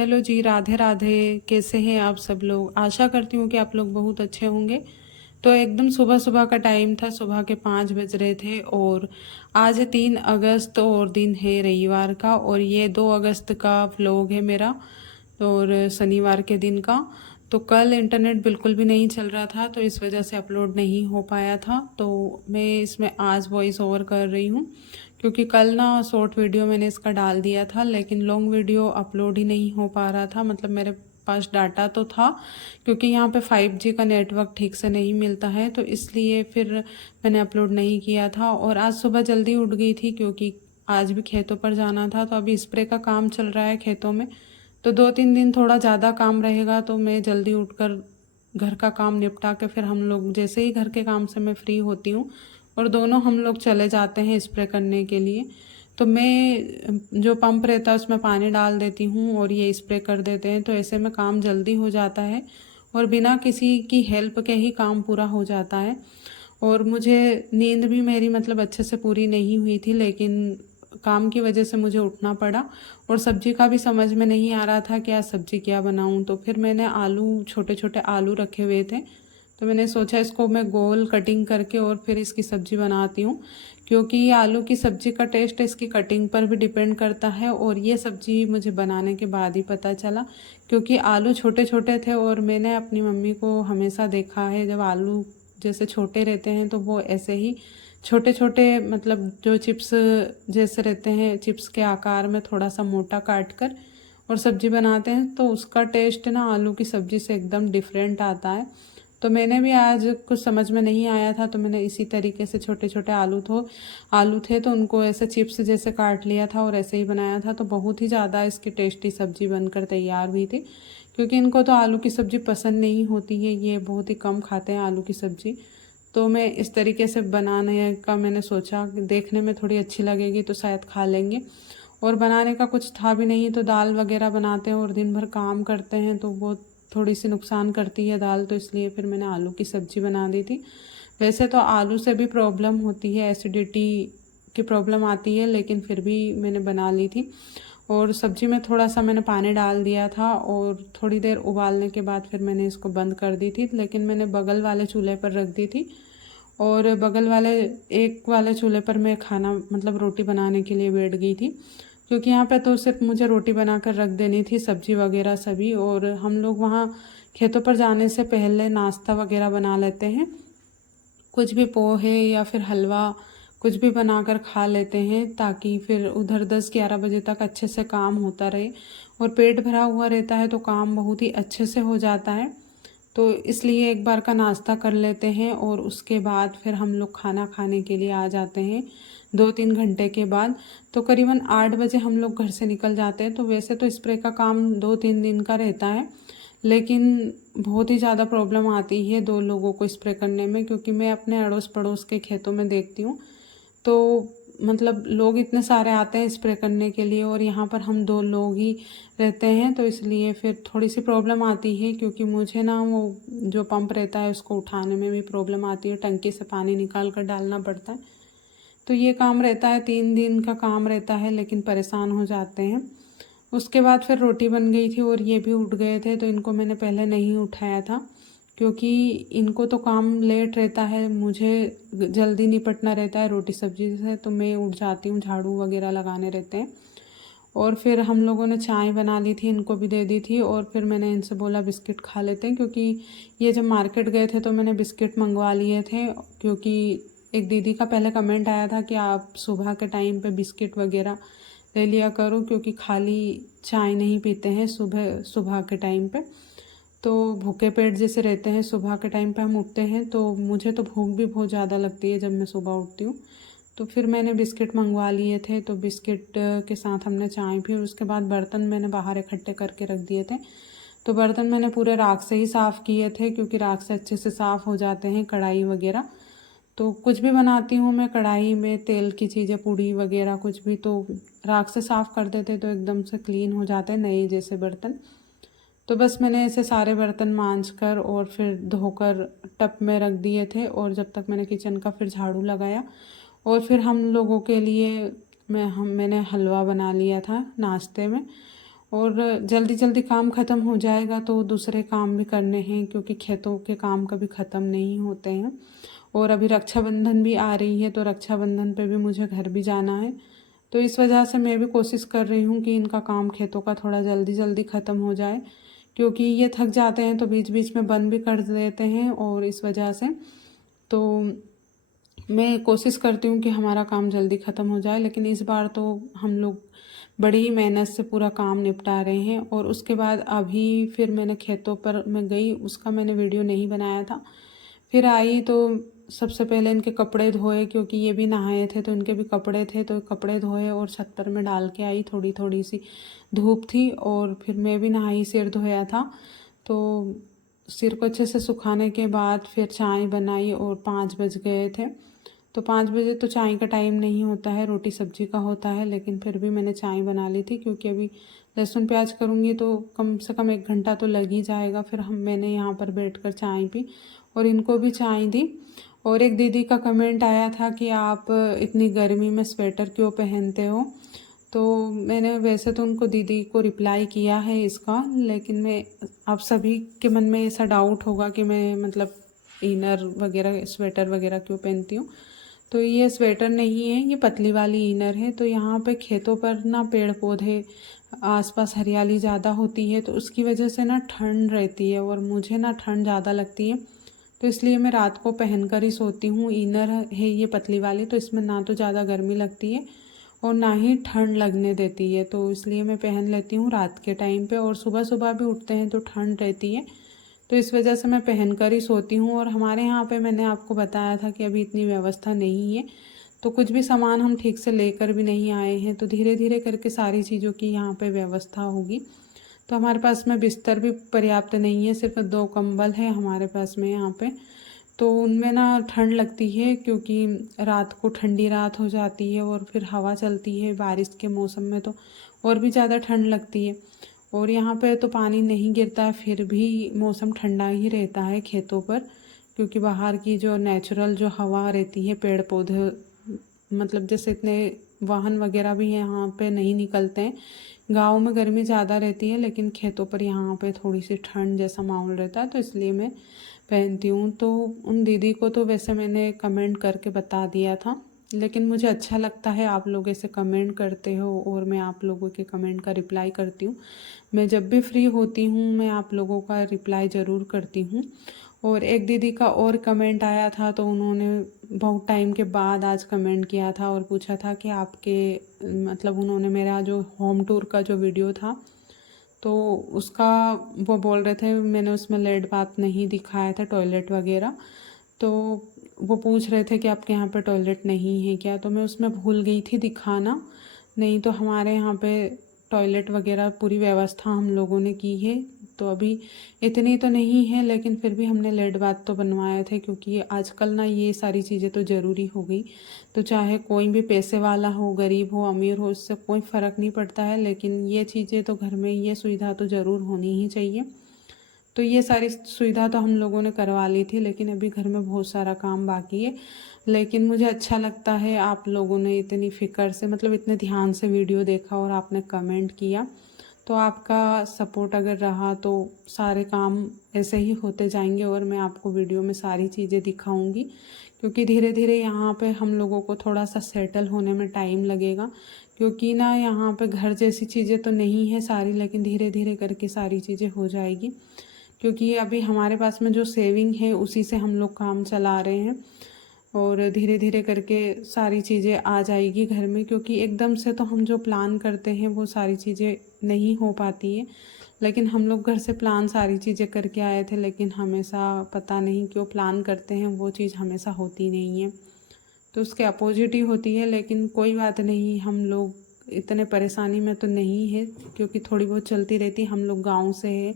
Hello जी, राधे राधे। कैसे हैं आप सब लोग? आशा करती हूँ कि आप लोग बहुत अच्छे होंगे। तो एकदम सुबह सुबह का टाइम था, सुबह के 5 बज रहे थे और आज 3 अगस्त और दिन है रविवार का, और ये 2 अगस्त का व्लॉग है मेरा और शनिवार के दिन का। तो कल इंटरनेट बिल्कुल भी नहीं चल रहा था, तो इस वजह से अपलोड नहीं हो पाया था। तो मैं इसमें आज वॉइस ओवर कर रही हूँ, क्योंकि कल ना शॉर्ट वीडियो मैंने इसका डाल दिया था, लेकिन लॉन्ग वीडियो अपलोड ही नहीं हो पा रहा था। मतलब मेरे पास डाटा तो था, क्योंकि यहाँ पे 5G का नेटवर्क ठीक से नहीं मिलता है, तो इसलिए फिर मैंने अपलोड नहीं किया था। और आज सुबह जल्दी उठ गई थी, क्योंकि आज भी खेतों पर जाना था। तो अभी स्प्रे का काम चल रहा है खेतों में, तो 2-3 दिन थोड़ा ज़्यादा काम रहेगा, तो मैं जल्दी उठकर घर का काम निपटा के फिर हम लोग, जैसे ही घर के काम से मैं फ्री होती हूँ और दोनों हम लोग चले जाते हैं स्प्रे करने के लिए। तो मैं जो पंप रहता है उसमें पानी डाल देती हूँ और ये स्प्रे कर देते हैं, तो ऐसे में काम जल्दी हो जाता है और बिना किसी की हेल्प के ही काम पूरा हो जाता है। और मुझे नींद भी मेरी मतलब अच्छे से पूरी नहीं हुई थी, लेकिन काम की वजह से मुझे उठना पड़ा। और सब्जी का भी समझ में नहीं आ रहा था कि आज सब्जी क्या बनाऊं। तो फिर मैंने आलू, छोटे छोटे आलू रखे हुए थे, तो मैंने सोचा इसको मैं गोल कटिंग करके और फिर इसकी सब्जी बनाती हूँ, क्योंकि आलू की सब्जी का टेस्ट इसकी कटिंग पर भी डिपेंड करता है। और ये सब्जी मुझे बनाने के बाद ही पता चला, क्योंकि आलू छोटे छोटे थे और मैंने अपनी मम्मी को हमेशा देखा है, जब आलू जैसे छोटे रहते हैं तो वो ऐसे ही छोटे छोटे, मतलब जो चिप्स जैसे रहते हैं, चिप्स के आकार में थोड़ा सा मोटा काट कर और सब्जी बनाते हैं, तो उसका टेस्ट ना आलू की सब्जी से एकदम डिफरेंट आता है। तो मैंने भी आज कुछ समझ में नहीं आया था, तो मैंने इसी तरीके से छोटे छोटे आलू थे तो उनको ऐसे चिप्स जैसे काट लिया था और ऐसे ही बनाया था। तो बहुत ही ज़्यादा इसकी टेस्टी सब्जी बनकर तैयार हुई थी, क्योंकि इनको तो आलू की सब्ज़ी पसंद नहीं होती है, ये बहुत ही कम खाते हैं आलू की सब्ज़ी। तो मैं इस तरीके से बनाने का मैंने सोचा कि देखने में थोड़ी अच्छी लगेगी तो शायद खा लेंगे। और बनाने का कुछ था भी नहीं, तो दाल वगैरह बनाते हैं और दिन भर काम करते हैं, तो वो थोड़ी सी नुकसान करती है दाल, तो इसलिए फिर मैंने आलू की सब्ज़ी बना दी थी। वैसे तो आलू से भी प्रॉब्लम होती है, एसिडिटी की प्रॉब्लम आती है, लेकिन फिर भी मैंने बना ली थी। और सब्जी में थोड़ा सा मैंने पानी डाल दिया था और थोड़ी देर उबालने के बाद फिर मैंने इसको बंद कर दी थी, लेकिन मैंने बगल वाले चूल्हे पर रख दी थी। और बगल वाले एक वाले चूल्हे पर मैं खाना मतलब रोटी बनाने के लिए बैठ गई थी, क्योंकि यहाँ पे तो सिर्फ मुझे रोटी बनाकर रख देनी थी, सब्जी वगैरह सभी। और हम लोग वहाँ खेतों पर जाने से पहले नाश्ता वगैरह बना लेते हैं, कुछ भी पोहे या फिर हलवा कुछ भी बनाकर खा लेते हैं, ताकि फिर उधर 10-11 बजे तक अच्छे से काम होता रहे। और पेट भरा हुआ रहता है तो काम बहुत ही अच्छे से हो जाता है। तो इसलिए एक बार का नाश्ता कर लेते हैं और उसके बाद फिर हम लोग खाना खाने के लिए आ जाते हैं 2-3 घंटे के बाद। तो करीबन 8 बजे हम लोग घर से निकल जाते हैं। तो वैसे तो स्प्रे का काम 2-3 दिन का रहता है, लेकिन बहुत ही ज़्यादा प्रॉब्लम आती है 2 लोगों को स्प्रे करने में, क्योंकि मैं अपने अड़ोस पड़ोस के खेतों में देखती हूँ, तो मतलब लोग इतने सारे आते हैं स्प्रे करने के लिए और यहाँ पर हम 2 लोग ही रहते हैं, तो इसलिए फिर थोड़ी सी प्रॉब्लम आती है। क्योंकि मुझे ना वो जो पंप रहता है उसको उठाने में भी प्रॉब्लम आती है, टंकी से पानी निकाल कर डालना पड़ता है। तो ये काम रहता है, 3 दिन का काम रहता है, लेकिन परेशान हो जाते हैं। उसके बाद फिर रोटी बन गई थी और ये भी उठ गए थे, तो इनको मैंने पहले नहीं उठाया था, क्योंकि इनको तो काम लेट रहता है, मुझे जल्दी निपटना रहता है रोटी सब्जी से, तो मैं उठ जाती हूँ, झाड़ू वगैरह लगाने रहते हैं। और फिर हम लोगों ने चाय बना ली थी, इनको भी दे दी थी। और फिर मैंने इनसे बोला बिस्किट खा लेते हैं, क्योंकि ये जब मार्केट गए थे तो मैंने बिस्किट मंगवा लिए थे, क्योंकि एक दीदी का पहले कमेंट आया था कि आप सुबह के टाइम पे बिस्किट वगैरह ले लिया करो, क्योंकि खाली चाय नहीं पीते हैं सुबह सुबह के टाइम पे, तो भूखे पेट जैसे रहते हैं। सुबह के टाइम पे हम उठते हैं तो मुझे तो भूख भी बहुत ज़्यादा लगती है जब मैं सुबह उठती हूँ। तो फिर मैंने बिस्किट मंगवा लिए थे, तो बिस्किट के साथ हमने चाय पी। और उसके बाद बर्तन मैंने बाहर इकट्ठे करके रख दिए थे, तो बर्तन मैंने पूरे राख से ही साफ़ किए थे, क्योंकि राख से अच्छे से साफ़ हो जाते हैं, कढ़ाई वगैरह। तो कुछ भी बनाती हूँ मैं कढ़ाई में, तेल की चीज़ें, पूड़ी वगैरह कुछ भी, तो राख से साफ़ कर देते तो एकदम से क्लीन हो जाते हैं नए जैसे बर्तन। तो बस मैंने ऐसे सारे बर्तन मांज कर और फिर धोकर टब में रख दिए थे, और जब तक मैंने किचन का फिर झाड़ू लगाया। और फिर हम लोगों के लिए मैंने हलवा बना लिया था नाश्ते में। और जल्दी जल्दी काम ख़त्म हो जाएगा तो दूसरे काम भी करने हैं, क्योंकि खेतों के काम कभी ख़त्म नहीं होते हैं। और अभी रक्षाबंधन भी आ रही है, तो रक्षाबंधन पे भी मुझे घर भी जाना है। तो इस वजह से मैं भी कोशिश कर रही हूँ कि इनका काम खेतों का थोड़ा जल्दी जल्दी ख़त्म हो जाए, क्योंकि ये थक जाते हैं तो बीच बीच में बंद भी कर देते हैं। और इस वजह से तो मैं कोशिश करती हूँ कि हमारा काम जल्दी ख़त्म हो जाए, लेकिन इस बार तो हम लोग बड़ी ही मेहनत से पूरा काम निपटा रहे हैं। और उसके बाद अभी फिर मैंने खेतों पर मैं गई, उसका मैंने वीडियो नहीं बनाया था। फिर आई तो सबसे पहले इनके कपड़े धोए, क्योंकि ये भी नहाए थे तो इनके भी कपड़े थे, तो कपड़े धोए और छत्तर में डाल के आई। थोड़ी थोड़ी सी धूप थी और फिर मैं भी नहाई, सिर धोया था। तो सिर को अच्छे से सुखाने के बाद फिर चाय बनाई और 5 बज गए थे। तो 5 बजे तो चाय का टाइम नहीं होता है, रोटी सब्जी का होता है, लेकिन फिर भी मैंने चाय बना ली थी, क्योंकि अभी लहसुन प्याज करूँगी तो कम से कम 1 घंटा तो लग ही जाएगा। फिर मैंने यहाँ पर बैठकर चाय पी और इनको भी चाय दी। और एक दीदी का कमेंट आया था कि आप इतनी गर्मी में स्वेटर क्यों पहनते हो। तो मैंने वैसे तो उनको दीदी को रिप्लाई किया है इसका, लेकिन मैं आप सभी के मन में ऐसा डाउट होगा कि मैं मतलब इनर वगैरह स्वेटर वगैरह क्यों पहनती हूँ। तो ये स्वेटर नहीं है, ये पतली वाली इनर है। तो यहाँ पे खेतों पर ना पेड़ पौधे आसपास हरियाली ज़्यादा होती है, तो उसकी वजह से ना ठंड रहती है और मुझे ना ठंड ज़्यादा लगती है। तो इसलिए मैं रात को पहन कर ही सोती हूँ। इनर है ये पतली वाली, तो इसमें ना तो ज़्यादा गर्मी लगती है और ना ही ठंड लगने देती है, तो इसलिए मैं पहन लेती हूँ रात के टाइम पे। और सुबह सुबह भी उठते हैं तो ठंड रहती है, तो इस वजह से मैं पहन कर ही सोती हूँ। और हमारे यहाँ पे मैंने आपको बताया था कि अभी इतनी व्यवस्था नहीं है, तो कुछ भी सामान हम ठीक से लेकर भी नहीं आए हैं। तो धीरे धीरे करके सारी चीज़ों की यहाँ पे व्यवस्था होगी। तो हमारे पास में बिस्तर भी पर्याप्त नहीं है, सिर्फ 2 कंबल है हमारे पास में यहाँ पे। तो उनमें ना ठंड लगती है, क्योंकि रात को ठंडी रात हो जाती है और फिर हवा चलती है बारिश के मौसम में, तो और भी ज़्यादा ठंड लगती है। और यहाँ पे तो पानी नहीं गिरता है, फिर भी मौसम ठंडा ही रहता है खेतों पर, क्योंकि बाहर की जो नेचुरल जो हवा रहती है, पेड़ पौधे मतलब जैसे इतने वाहन वगैरह भी यहाँ पे नहीं निकलते हैं। गाँव में गर्मी ज़्यादा रहती है, लेकिन खेतों पर यहाँ पे थोड़ी सी ठंड जैसा माहौल रहता है, तो इसलिए मैं पहनती हूँ। तो उन दीदी को तो वैसे मैंने कमेंट करके बता दिया था, लेकिन मुझे अच्छा लगता है आप लोग ऐसे कमेंट करते हो और मैं आप लोगों के कमेंट का रिप्लाई करती हूँ। मैं जब भी फ्री होती हूँ मैं आप लोगों का रिप्लाई ज़रूर करती हूँ। और एक दीदी का और कमेंट आया था, तो उन्होंने बहुत टाइम के बाद आज कमेंट किया था और पूछा था कि आपके मतलब उन्होंने मेरा जो होम टूर का जो वीडियो था तो उसका वो बोल रहे थे मैंने उसमें लेड बाथ नहीं दिखाया था, टॉयलेट वगैरह। तो वो पूछ रहे थे कि आपके यहाँ पे टॉयलेट नहीं है क्या, तो मैं उसमें भूल गई थी दिखाना। नहीं तो हमारे यहाँ पे टॉयलेट वगैरह पूरी व्यवस्था हम लोगों ने की है। तो अभी इतनी तो नहीं है, लेकिन फिर भी हमने लेड बाथ तो बनवाए थे, क्योंकि आजकल ना ये सारी चीज़ें तो ज़रूरी हो गई। तो चाहे कोई भी पैसे वाला हो, गरीब हो, अमीर हो, इससे कोई फ़र्क नहीं पड़ता है, लेकिन ये चीज़ें तो घर में ये सुविधा तो ज़रूर होनी ही चाहिए। तो ये सारी सुविधा तो हम लोगों ने करवा ली थी, लेकिन अभी घर में बहुत सारा काम बाकी है। लेकिन मुझे अच्छा लगता है आप लोगों ने इतनी फ़िक्र से मतलब इतने ध्यान से वीडियो देखा और आपने कमेंट किया। तो आपका सपोर्ट अगर रहा तो सारे काम ऐसे ही होते जाएंगे और मैं आपको वीडियो में सारी चीज़ें दिखाऊंगी, क्योंकि धीरे धीरे यहाँ पे हम लोगों को थोड़ा सा सेटल होने में टाइम लगेगा। क्योंकि ना यहाँ पे घर जैसी चीज़ें तो नहीं है सारी, लेकिन धीरे धीरे करके सारी चीज़ें हो जाएगी। क्योंकि अभी हमारे पास में जो सेविंग है उसी से हम लोग काम चला रहे हैं और धीरे धीरे करके सारी चीज़ें आ जाएगी घर में। क्योंकि एकदम से तो हम जो प्लान करते हैं वो सारी चीज़ें नहीं हो पाती है, लेकिन हम लोग घर से प्लान सारी चीज़ें करके आए थे, लेकिन हमेशा पता नहीं क्यों प्लान करते हैं वो चीज़ हमेशा होती नहीं है, तो उसके अपोजिट ही होती है। लेकिन कोई बात नहीं, हम लोग इतने परेशानी में तो नहीं है, क्योंकि थोड़ी बहुत चलती रहती। हम लोग गाँव से है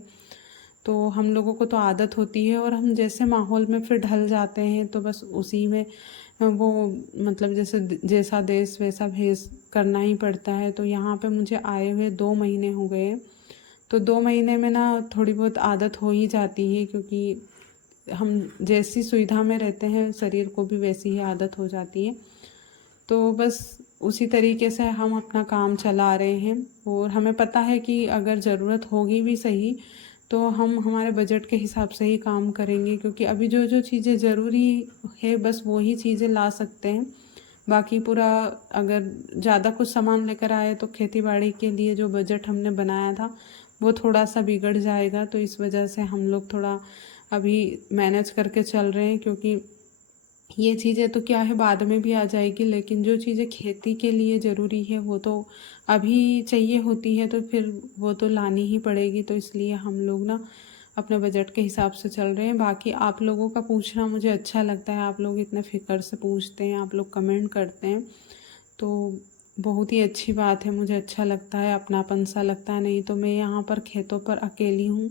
तो हम लोगों को तो आदत होती है और हम जैसे माहौल में फिर ढल जाते हैं, तो बस उसी में वो मतलब जैसे जैसा देश वैसा भेष करना ही पड़ता है। तो यहाँ पे मुझे आए हुए 2 महीने हो गए, तो 2 महीने में ना थोड़ी बहुत आदत हो ही जाती है, क्योंकि हम जैसी सुविधा में रहते हैं शरीर को भी वैसी ही आदत हो जाती है। तो बस उसी तरीके से हम अपना काम चला रहे हैं। और हमें पता है कि अगर ज़रूरत होगी भी सही तो हम हमारे बजट के हिसाब से ही काम करेंगे, क्योंकि अभी जो जो चीज़ें ज़रूरी है बस वो ही चीज़ें ला सकते हैं। बाकी पूरा अगर ज़्यादा कुछ सामान लेकर आए तो खेती बाड़ी के लिए जो बजट हमने बनाया था वो थोड़ा सा बिगड़ जाएगा। तो इस वजह से हम लोग थोड़ा अभी मैनेज करके चल रहे हैं, क्योंकि ये चीज़ें तो क्या है बाद में भी आ जाएगी, लेकिन जो चीज़ें खेती के लिए ज़रूरी है वो तो अभी चाहिए होती है, तो फिर वो तो लानी ही पड़ेगी। तो इसलिए हम लोग ना अपने बजट के हिसाब से चल रहे हैं। बाकी आप लोगों का पूछना मुझे अच्छा लगता है, आप लोग इतने फ़िक्र से पूछते हैं, आप लोग कमेंट करते हैं, तो बहुत ही अच्छी बात है। मुझे अच्छा लगता है, अपनापन सा लगता है। नहीं तो मैं यहाँ पर खेतों पर अकेली हूँ,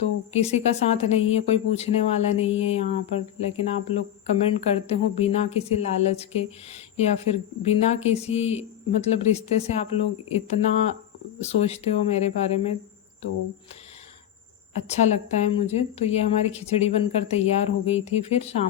तो किसी का साथ नहीं है, कोई पूछने वाला नहीं है यहाँ पर। लेकिन आप लोग कमेंट करते हो बिना किसी लालच के या फिर बिना किसी मतलब रिश्ते से, आप लोग इतना सोचते हो मेरे बारे में, तो अच्छा लगता है मुझे। तो ये हमारी खिचड़ी बनकर तैयार हो गई थी। फिर शाम